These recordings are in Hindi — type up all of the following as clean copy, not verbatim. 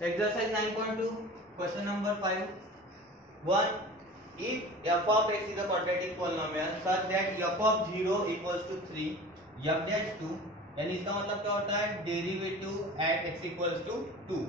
Exercise 9.2, question number 5. 1. If f of x is a quadratic polynomial such that f of 0 equals to 3, f dash 2, यानी इसका मतलब क्या होता है, derivative eight x equals to 2,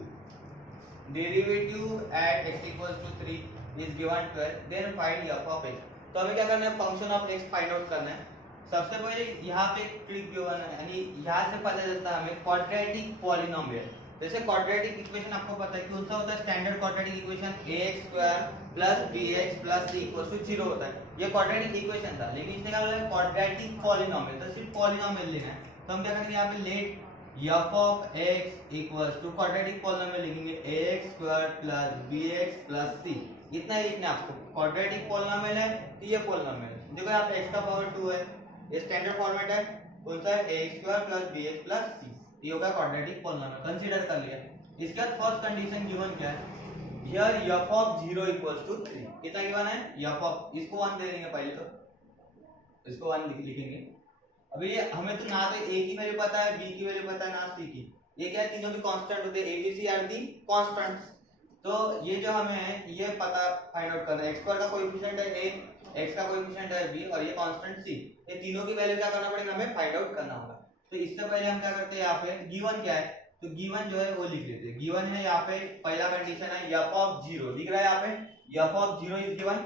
derivative eight x equals to 3 is given 12, then find f of x. तो हमें क्या करना है, function of x find out करना है. सबसे पहले यहाँ पे ट्रिक गिवन है, यानी यहाँ से पता चलता है हमें क्वाड्रेटिक पॉलिनोमियल. जैसे क्वाड्रेटिक इक्वेशन आपको पता है कौन सा होता है, standard quadratic equation ax square plus bx plus c equals to 0 होता है. ये क्वाड्रेटिक इक्वेशन था, लेकिन इसने क्या बोला है, क्वाड्रेटिक पॉलिनोमियल. तो सिर्फ पॉलिनोमियल लेना है. तो हम क्या करेंगे, यहाँ पे let f of x equals to quadratic polynomial लिखेंगे ax square plus bx plus c. इतना ही लिखना है आपको. क्वाड्रेटिक पॉलिनोमियल है तो ये पॉलिनोमियल. देखो यहाँ पे x का पावर 2 है, ये स्टैंडर्ड फॉर्मेट है. कौन सा है, ax square plus bx plus c. ये होगा क्वाड्रेटिक पॉलिनोमियल, कंसीडर कर लिया. इसके बाद फर्स्ट कंडीशन गिवन क्या है, here f of 0 equals to 3. कितना गिवन है, f of, इसको 1 दे देंगे पहले, तो इसको 1 लिखेंगे. अभी ये हमें तो ना तो a की वैल्यू पता है, b की वैल्यू पता है, ना c की. ये क्या है, तीनों भी कांस्टेंट होते हैं, a b c are the constants. तो ये जो हमें है ये पता फाइंड आउट करना है. x स्क्वायर का कोएफिशिएंट है a, x का कोएफिशिएंट है b और ये कांस्टेंट c. ये तीनों की वैल्यू क्या करना पड़ेगा, हमें फाइंड आउट करना होगा. तो इससे पहले हम क्या करते हैं, यहाँ पे गिवन क्या है, तो गिवन जो है वो लिख लेते हैं. गिवन है यहाँ पे पहला कंडीशन है f ऑफ 0 दिख रहा है, यहाँ पे f of 0 is given.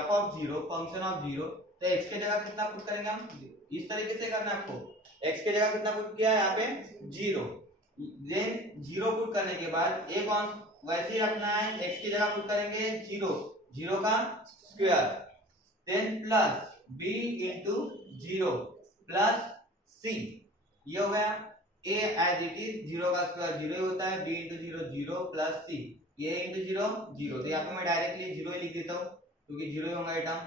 f of 0 function of 0, तो x के जगह कितना पुट करेंगे हम, इस तरीके से करना है आपको. x के जगह कितना पुट किया है, यहाँ पे 0. देन 0 पुट करने के बाद एक कौन वैसे ही रखना है, x की जगह पुट करेंगे 0, 0 का square, then plus b into 0 plus c. ये हो गया a एज इट इज, 0 का स्क्वायर 0 ही होता है, b into 0 0 plus c, a into 0 0. तो यहाँ पे मैं डायरेक्टली 0 ही लिख देता हूँ क्योंकि 0 ही होगा ये टर्म.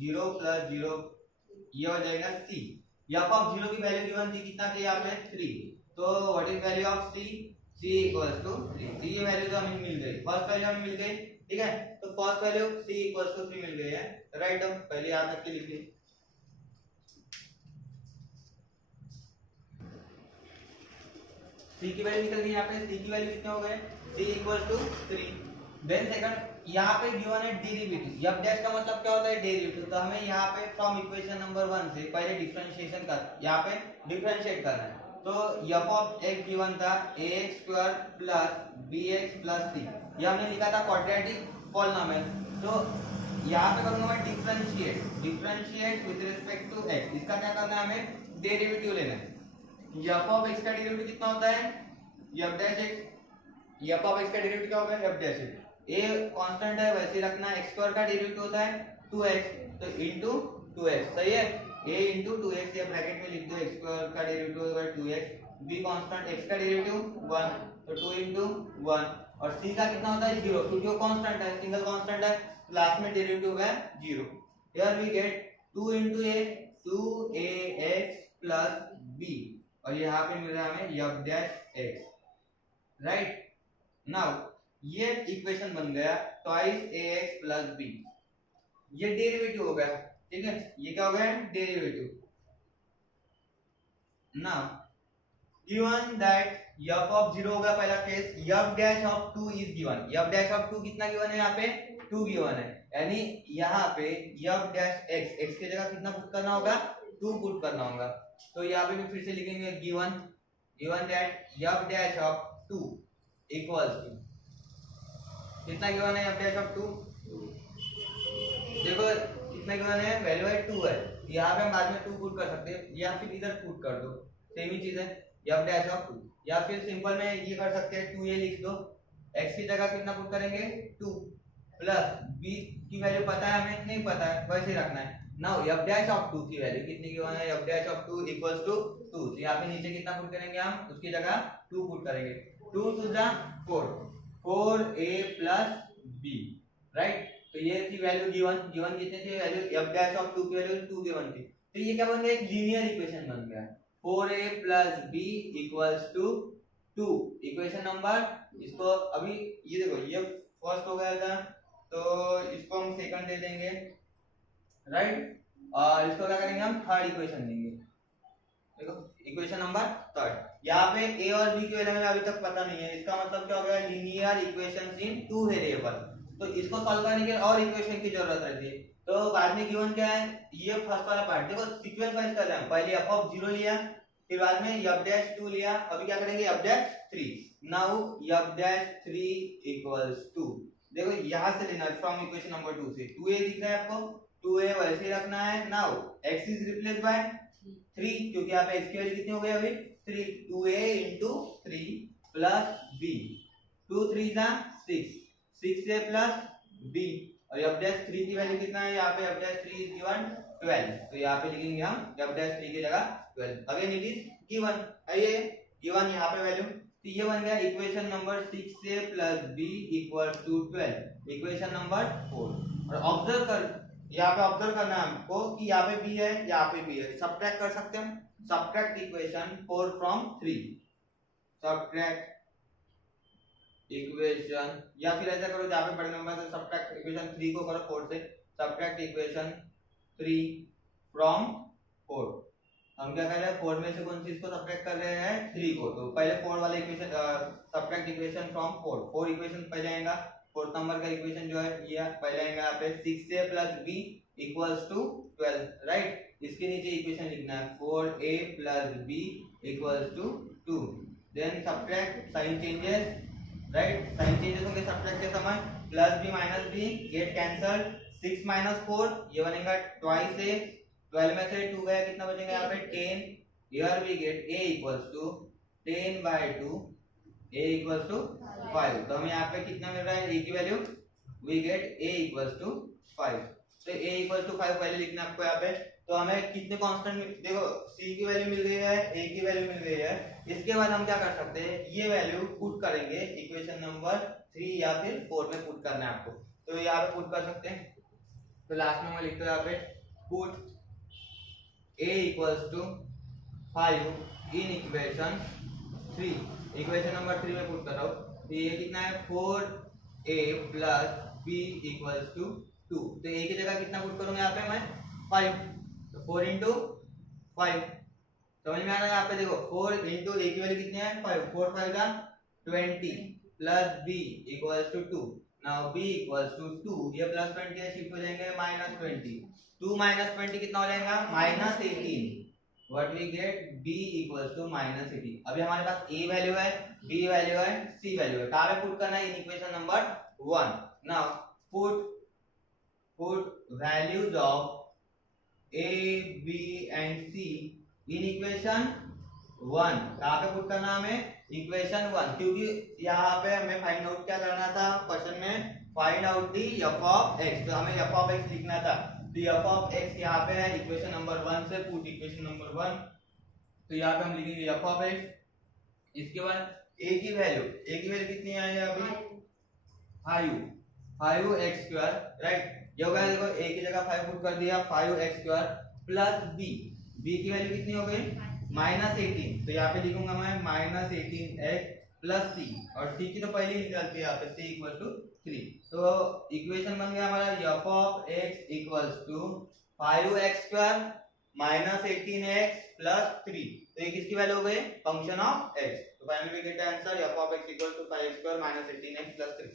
0 प्लस 0 ये हो जाएगा c. f ऑफ 0 की वैल्यू गिवन थी, कितना थी यहाँ पे 3. तो what is value of c, c equals to 3. c ये वैल्यू तो हमें मिल गई, फर्स्ट वैल्यू हमें मिल गई. ठीक है, तो first value c equals to 3 मिल गई है. राइट, हम पहले याद रख के लिख ली. c की वैल्यू निकल गई. यहाँ पे c की वैल्यू कितने हो गए, c equals to 3. Then second यहाँ पे गिवन है डेरिवेटिव. f डैश का मतलब क्या होता है, डेरिवेटिव. तो हमें यहाँ पे फ्रॉम इक्वेशन नंबर 1 से पहले डिफरेंशिएशन कर, यहाँ पे डिफरेंशिएट करना है. तो f ऑफ x गिवन था ax square plus bx plus c. ये हमने लिखा था क्वाड्रेटिक पॉलिनोमियल. तो यहाँ पे करूंगा मैं differentiate, differentiate with respect to x. इसका क्या करना है, हमें डेरिवेटिव लेना है. f ऑफ x का डेरिवेटिव कितना होता है, f dash x. f of x का डेरिवेटिव क्या होगा, f dash x. a constant है वैसे ही रखना है. x स्क्वायर का डेरिवेटिव होता है 2x, तो इनटू 2x. सही है, a इनटू 2x, ये ब्रैकेट में लिख दो. x स्क्वायर का डेरिवेटिव होगा 2x, b कांस्टेंट, x का डेरिवेटिव 1, तो 2 इनटू 1. और c का कितना होता है 0, क्योंकि वो कांस्टेंट है, सिंगल कांस्टेंट है. लास्ट में डेरिवेटिव होगा 0. Here we get 2 into a, 2ax plus b, और यहाँ पे मिल रहा है हमें f dash x. Right, now ये इक्वेशन बन गया ट्वाइस ax प्लस b. ये डेरिवेटिव हो गया. ठीक है, ये क्या हो गया, derivative. Now given that f of 0 होगा पहला case, f dash of 2 is given. f dash of 2 कितना गिवन है, यहाँ पे 2 गिवन है. यानी यहाँ पे f डैश x, x की जगह कितना पुट करना होगा, 2 पुट करना होगा. तो यहाँ पे भी फिर से लिखेंगे given, given that f dash of 2 equals to, कितना गिवन है f डैश ऑफ 2. देखो कितना गिवन है, वैल्यू है 2 है. यहाँ पे हम बाद में 2 पुट कर सकते हैं, या फिर इधर पुट कर दो, सेम ही चीज है, f डैश ऑफ 2. या फिर सिंपल में ये कर सकते हैं, 2a लिख दो. x की जगह कितना पुट करेंगे, 2, प्लस b की वैल्यू पता है हमें, नहीं पता है, वैसे ही रखना है. नाउ f डैश ऑफ 2 की वैल्यू कितनी गिवन है, f dash of 2 equals to 2. तो यहाँ पे नीचे कितना पुट करेंगे हम, उसकी जगह 2 पुट करेंगे. 2 to the 4, 4a plus b. Right, तो ये थी वैल्यू गिवन. गिवन कितनी थी वैल्यू, f डैश ऑफ 2 की वैल्यू 2 गिवन थी. तो ये क्या बन गया, एक लीनियर इक्वेशन बन गया. 4a plus b equals to 2. Equation number, इसको अभी ये देखो, ये फर्स्ट हो गया था, तो इसको हम सेकंड दे देंगे. राइट, और इसको क्या करेंगे हम, थर्ड इक्वेशन देंगे. देखो इक्वेशन नंबर थर्ड। यहाँ पे ए और बी की वैल्यू हमें अभी तक पता नहीं है, इसका मतलब क्या हो गया, लीनियर इक्वेशंस इन टू वेरिएबल। तो इसको सॉल्व करने के लिए और इक्वेशन की जरूरत रहती है। तो बाद में गिवन क्या है, ये फर्स्ट वाला पार्ट देखो सीक्वेंस वाइज कर रहे हैं, पहले f ऑफ 0 लिया, फिर बाद में f डैश 2 लिया, अभी क्या करेंगे f dash 3। Now f dash 3 equals to, देखो यहां से लेना फ्रॉम इक्वेशन नंबर 2 से 2a दिख रहा है आपको, 2a वैसे ही रखना है। Now x is replace by 3, क्योंकि यहाँ पे x की वैल्यू कितनी हो गई अभी 3, 2a into 3 प्लस b, 2 3 जा 6, 6a प्लस b, और f डैश 3 की वैल्यू कितना है, यहाँ पे f डैश 3 इज गिवन 12, तो यहाँ पे लिखेंगे हम f डैश 3 की जगह 12। अगेन इट इज गिवन, ये गिवन यहाँ पे वैल्यू, तो ये बन गया equation number 6a plus b equals to 12, equation number 4। और ऑब्जर्व कर, यहाँ पे ऑब्जर्व करना है हमको कि यहाँ पे b है, यहाँ पे b है, सब्ट्रैक्ट कर सकते हैं, subtract equation 4 from 3, subtract equation, या फिर ऐसा करो जहाँ पे बड़े नंबर से सब्ट्रैक्ट इक्वेशन 3 को करो 4 से, सब्ट्रैक्ट इक्वेशन 3 फ्रॉम 4। हम क्या कर रहे हैं, 4 में से कौन सी इसको सब्ट्रैक्ट कर रहे हैं 3 को, तो पहले 4 वाला equation subtract equation from 4 equation पहले आएगा, फोर्थ नंबर का इक्वेशन जो है ये पहले आएगा यहाँ पे 6a plus b equals to 12, right. इसके नीचे इक्वेशन लिखना है 4a plus b equals to 2, then subtract sign changes, right, sign changes होंगे सब्ट्रैक्ट के समय, plus b minus b get cancel, 6 minus 4 ये बनेगा ट्वाइस a, 12 में से 2 गया कितना बचेगा यहाँ पे 10, here we get a equals to 10/2, a equals to 5, तो हमें यहाँ पे कितना मिल रहा है a की value, we get a equals to 5, तो a इक्वल्स टू 5 पहले लिखना है आपको यहाँ पे। तो हमें कितने कांस्टेंट, देखो c की वैल्यू मिल गई है, a की वैल्यू मिल गई है, इसके बाद हम क्या कर सकते हैं, ये वैल्यू पुट करेंगे इक्वेशन नंबर 3 या फिर 4 में पुट करना है आपको, तो यहाँ पे पुट कर सकते हैं। तो लास्ट में मैं लिखता हूँ यहाँ पे put a equals to 5 in equation 3, equation number 3 में पुट कर रहा हूँ, तो ये कितना है 4a plus b equals to 2, तो a की जगह कितना पुट करूंगा यहाँ पे मैं 5, तो 4 इंटू 5, समझ में आ रहा है। यहाँ पे देखो 4 इंटू a की वैल्यू कितनी है 5, 4 5 का 20 plus b equals to 2, now b equals to 2, ये प्लस 20 है शिफ्ट हो जाएंगे माइनस 20, 2 माइनस 20 कितना हो जाएगा minus 18, what we get b equals to minus 18। अभी हमारे पास a वैल्यू है, b वैल्यू है, c वैल्यू है, कहां पे पुट करना है, in equation number 1। Now put values of a b and c in equation 1, कहां पे पुट करना हमें इक्वेशन 1, क्योंकि यहाँ पे हमें फाइंड आउट क्या करना था क्वेश्चन में, find out the f of x, तो हमें f ऑफ x लिखना था, तो f ऑफ x यहाँ पे है इक्वेशन नंबर 1 से पुट इक्वेशन नंबर 1, तो यहाँ पे हम लिखेंगे f ऑफ x, इसके बाद a की वैल्यू कितनी आई है अभी 5x स्क्वायर, राइट, ये हो गया, देखो a की जगह 5 पुट कर दिया, 5x स्क्वायर प्लस b की वैल्यू कितनी हो गई माइनस 18, तो यहाँ पे लिखूंगा मैं माइनस 18x प्लस c, और c की तो पहले ही निकलती है यहाँ पे c इक्वल टू 3, तो इक्वेशन बन गया हमारा f of x equals to 5x square minus 18x plus 3, तो ये किसकी वैल्यू हो गई फंक्शन ऑफ x, तो finally we get the answer f of x equal to 5x square minus 18x plus 3।